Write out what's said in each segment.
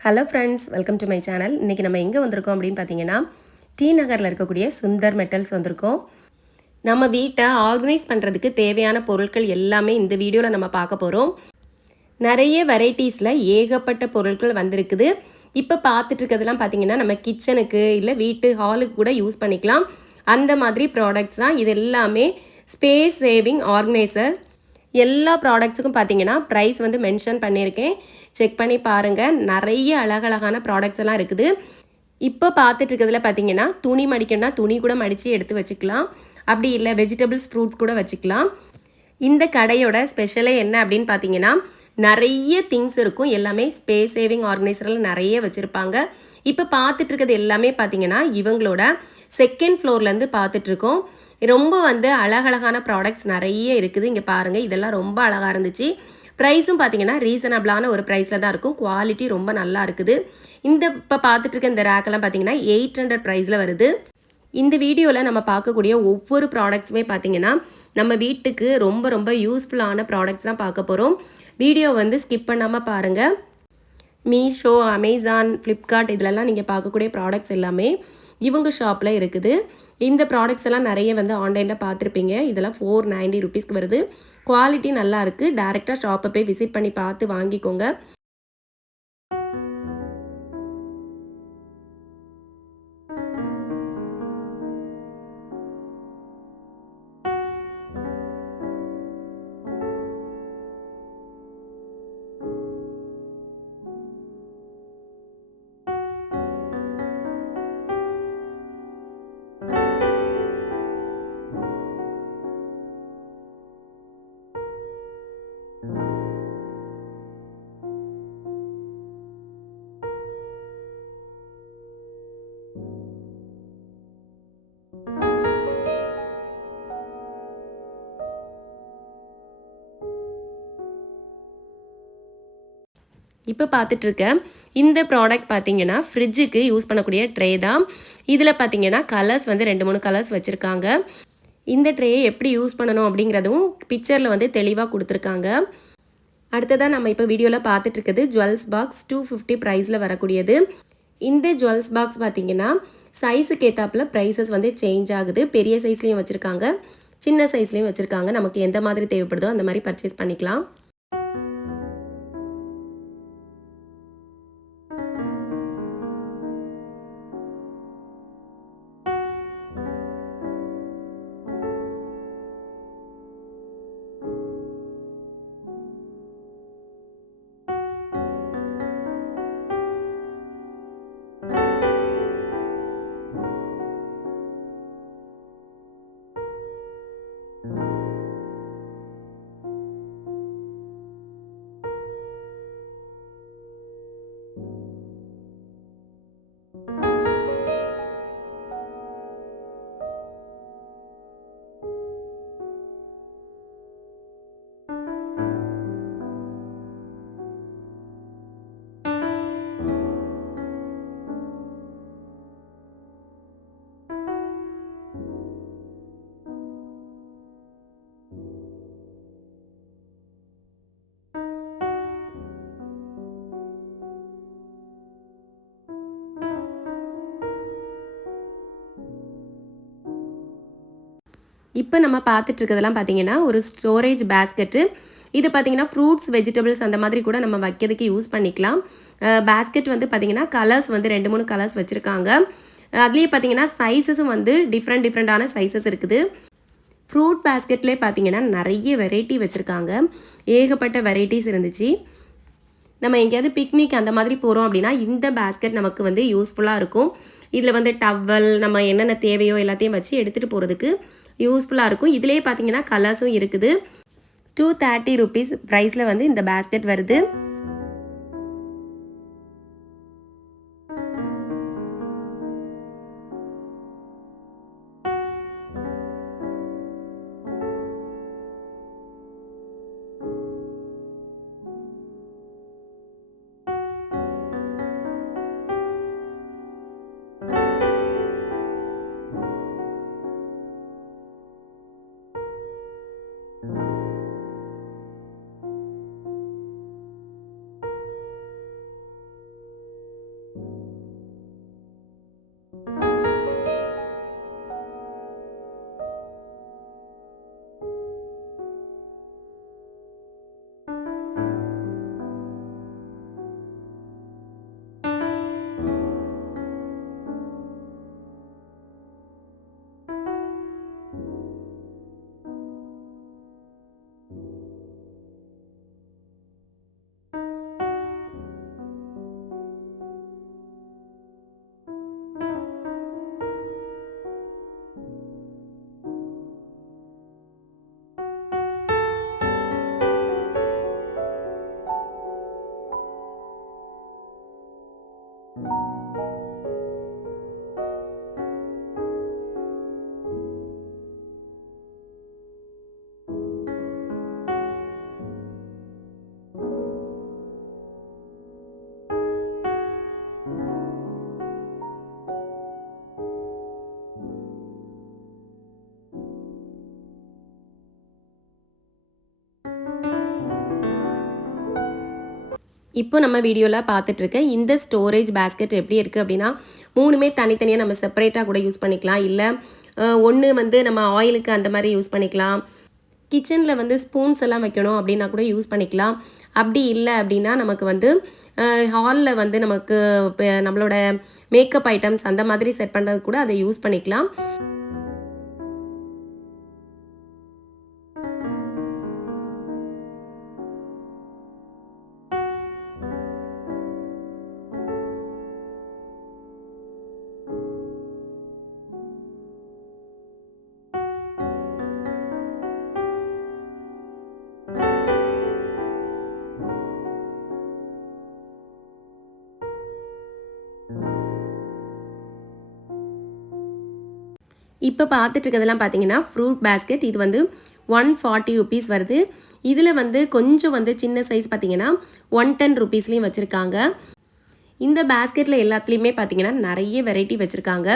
Hello friends welcome to my channel இன்றைக்கி நம்ம எங்கே வந்திருக்கோம் அப்படின்னு பார்த்தீங்கன்னா டி நகரில் இருக்கக்கூடிய சுந்தர் மெட்டல்ஸ் வந்திருக்கோம். நம்ம வீட்டை ஆர்கனைஸ் பண்ணுறதுக்கு தேவையான பொருட்கள் எல்லாமே இந்த வீடியோவில் நம்ம பார்க்க போகிறோம் நிறைய வெரைட்டிஸில் ஏகப்பட்ட பொருட்கள் வந்திருக்குது. இப்போ பார்த்துட்டு இருக்கிறதுலாம் பார்த்தீங்கன்னா நம்ம கிச்சனுக்கு இல்லை வீட்டு ஹாலுக்கு கூட யூஸ் பண்ணிக்கலாம். அந்த மாதிரி ப்ராடக்ட்ஸ் தான் இது எல்லாமே ஸ்பேஸ் சேவிங் ஆர்கனைசர் எல்லா ப்ராடக்ட்ஸுக்கும் பார்த்தீங்கன்னா ப்ரைஸ் வந்து மென்ஷன் பண்ணியிருக்கேன். செக் பண்ணி பாருங்கள் நிறைய அழகழகான ப்ராடக்ட்ஸ் எல்லாம் இருக்குது. இப்போ பார்த்துட்டு இருக்கிறதுல பார்த்தீங்கன்னா துணி மடிக்கணும்னா துணி கூட மடித்து எடுத்து வச்சுக்கலாம். அப்படி இல்லை வெஜிடபிள்ஸ் ஃப்ரூட்ஸ் கூட வச்சுக்கலாம். இந்த கடையோட ஸ்பெஷலே என்ன அப்படின்னு பார்த்தீங்கன்னா நிறைய திங்ஸ் இருக்கும். எல்லாமே ஸ்பேஸ் சேவிங் ஆர்கனைசரில் நிறைய வச்சுருப்பாங்க. இப்போ பார்த்துட்டு இருக்கிறது எல்லாமே பார்த்தீங்கன்னா இவங்களோட செகண்ட் ஃப்ளோர்லேருந்து பார்த்துட்ருக்கோம் ரொம்ப வந்து அழகழகான ப்ராடக்ட்ஸ் நிறைய இருக்குது. இங்கே பாருங்கள் இதெல்லாம் ரொம்ப அழகாக இருந்துச்சு. ப்ரைஸும் பார்த்தீங்கன்னா ரீசனபிளான ஒரு ப்ரைஸில் தான் இருக்கும். குவாலிட்டி ரொம்ப நல்லா இருக்குது. இந்த இப்போ பார்த்துட்டு இருக்க இந்த ரேக்கெல்லாம் பார்த்தீங்கன்னா எயிட் ஹண்ட்ரட் ப்ரைஸில் வருது. இந்த வீடியோவில் நம்ம பார்க்கக்கூடிய ஒவ்வொரு ப்ராடக்ட்ஸுமே பார்த்தீங்கன்னா நம்ம வீட்டுக்கு ரொம்ப ரொம்ப யூஸ்ஃபுல்லான ப்ராடக்ட்ஸ் தான் பார்க்க போகிறோம் வீடியோ வந்து ஸ்கிப் பண்ணாமல் பாருங்கள் மீஷோ அமேசான் ஃப்ளிப்கார்ட் இதிலெல்லாம் நீங்கள் பார்க்கக்கூடிய ப்ராடக்ட்ஸ் எல்லாமே இவங்க ஷாப்பில் இருக்குது. இந்த ப்ராடக்ட்ஸ் எல்லாம் நிறைய வந்து ஆன்லைனில் பார்த்துருப்பீங்க. இதெல்லாம் ஃபோர் நைன்டி ருபீஸ்க்கு வருது. குவாலிட்டி நல்லா இருக்குது டேரெக்டாக ஷாப்பை போய் விசிட் பண்ணி பார்த்து வாங்கிக்கோங்க. இப்போ பார்த்துட்ருக்க இந்த ப்ராடக்ட் பார்த்தீங்கன்னா ஃப்ரிட்ஜுக்கு யூஸ் பண்ணக்கூடிய ட்ரே தான். இதில் பார்த்தீங்கன்னா கலர்ஸ் வந்து ரெண்டு மூணு கலர்ஸ் வச்சுருக்காங்க. இந்த ட்ரேயை எப்படி யூஸ் பண்ணணும் அப்படிங்கிறதும் பிக்சரில் வந்து தெளிவாக கொடுத்துருக்காங்க. அடுத்ததாக நம்ம இப்போ வீடியோவில் பார்த்துட்ருக்குது ஜுவல்ஸ் பாக்ஸ் டூ ஃபிஃப்டி ப்ரைஸில் வரக்கூடியது. இந்த ஜுவல்ஸ் பாக்ஸ் பார்த்தீங்கன்னா சைஸுக்கு ஏற்றாப்புல ப்ரைஸஸ் வந்து சேஞ்ச் ஆகுது. பெரிய சைஸ்லேயும் வச்சுருக்காங்க சின்ன சைஸ்லேயும் வச்சுருக்காங்க. நமக்கு எந்த மாதிரி தேவைப்படுதோ அந்த மாதிரி பர்ச்சேஸ் பண்ணிக்கலாம். இப்போ நம்ம பார்த்துட்டு இருக்கிறதெல்லாம் பார்த்தீங்கன்னா ஒரு ஸ்டோரேஜ் பேஸ்கெட்டு இது பார்த்தீங்கன்னா ஃப்ரூட்ஸ் வெஜிடபிள்ஸ் அந்த மாதிரி கூட நம்ம வைக்கிறதுக்கு யூஸ் பண்ணிக்கலாம். பேஸ்கெட் வந்து பார்த்தீங்கன்னா கலர்ஸ் வந்து ரெண்டு மூணு கலர்ஸ் வச்சுருக்காங்க. அதுலேயே பார்த்தீங்கன்னா சைஸஸும் வந்து டிஃப்ரெண்ட் டிஃப்ரெண்ட்டான சைஸஸ் இருக்குது. ஃப்ரூட் பேஸ்கெட்லேயே பார்த்தீங்கன்னா நிறைய வெரைட்டி வச்சுருக்காங்க. ஏகப்பட்ட வெரைட்டிஸ் இருந்துச்சு. நம்ம எங்கேயாவது பிக்னிக் அந்த மாதிரி போகிறோம் அப்படின்னா இந்த பேஸ்கெட் நமக்கு வந்து யூஸ்ஃபுல்லாக இருக்கும். இதில் வந்து டவல் நம்ம என்னென்ன தேவையோ எல்லாத்தையும் வச்சு எடுத்துகிட்டு போகிறதுக்கு யூஸ்ஃபுல்லாக இருக்கும். இதிலே பார்த்தீங்கன்னா கலர்ஸும் இருக்குது. டூ தேர்ட்டி ருபீஸ் ப்ரைஸில் வந்து இந்த பேஸ்கெட் வருது. you இப்போ நம்ம வீடியோவில் பார்த்துட்ருக்க இந்த ஸ்டோரேஜ் பேஸ்கெட் எப்படி இருக்குது அப்படின்னா மூணுமே தனித்தனியாக நம்ம செப்பரேட்டாக கூட யூஸ் பண்ணிக்கலாம். இல்லை ஒன்று வந்து நம்ம ஆயிலுக்கு அந்த மாதிரி யூஸ் பண்ணிக்கலாம். கிச்சனில் வந்து ஸ்பூன்ஸ் எல்லாம் வைக்கணும் அப்படின்னா கூட யூஸ் பண்ணிக்கலாம். அப்படி இல்லை அப்படின்னா நமக்கு வந்து ஹாலில் வந்து நமக்கு இப்போ நம்மளோட மேக்கப் ஐட்டம்ஸ் அந்த மாதிரி செட் பண்ணுறது கூட அதை யூஸ் பண்ணிக்கலாம். இப்போ பார்த்துட்டு இருக்கிறதெல்லாம் பார்த்தீங்கன்னா ஃப்ரூட் பேஸ்கெட் இது வந்து ஒன் ஃபார்ட்டி ருபீஸ் வருது. இதில் வந்து கொஞ்சம் வந்து சின்ன சைஸ் பார்த்தீங்கன்னா ஒன் டென் ருபீஸ்லேயும் வச்சுருக்காங்க. இந்த பேஸ்கெட்டில் எல்லாத்துலேயுமே பார்த்தீங்கன்னா நிறைய வெரைட்டி வச்சுருக்காங்க.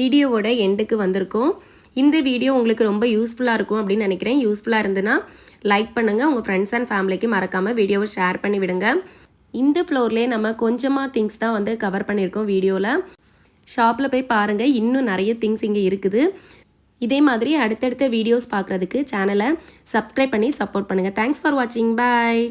வீடியோவோட எண்டுக்கு வந்திருக்கோம். இந்த வீடியோ உங்களுக்கு ரொம்ப யூஸ்ஃபுல்லாக இருக்கும் அப்படின்னு நினைக்கிறேன். யூஸ்ஃபுல்லாக இருந்துன்னா லைக் பண்ணுங்கள் உங்கள் ஃப்ரெண்ட்ஸ் அண்ட் ஃபேமிலிக்கு மறக்காமல் வீடியோவை ஷேர் பண்ணி விடுங்க. இந்த ஃப்ளோர்லேயே நம்ம கொஞ்சமாக திங்ஸ் தான் வந்து கவர் பண்ணியிருக்கோம் வீடியோவில் ஷாப்பில் போய் பாருங்கள் இன்னும் நிறைய திங்ஸ் இங்கே இருக்குது. இதே மாதிரி அடுத்தடுத்த வீடியோஸ் பார்க்குறதுக்கு சேனலை சப்ஸ்கிரைப் பண்ணி சப்போர்ட் பண்ணுங்கள் தேங்க்ஸ் ஃபார் வாட்சிங் பாய்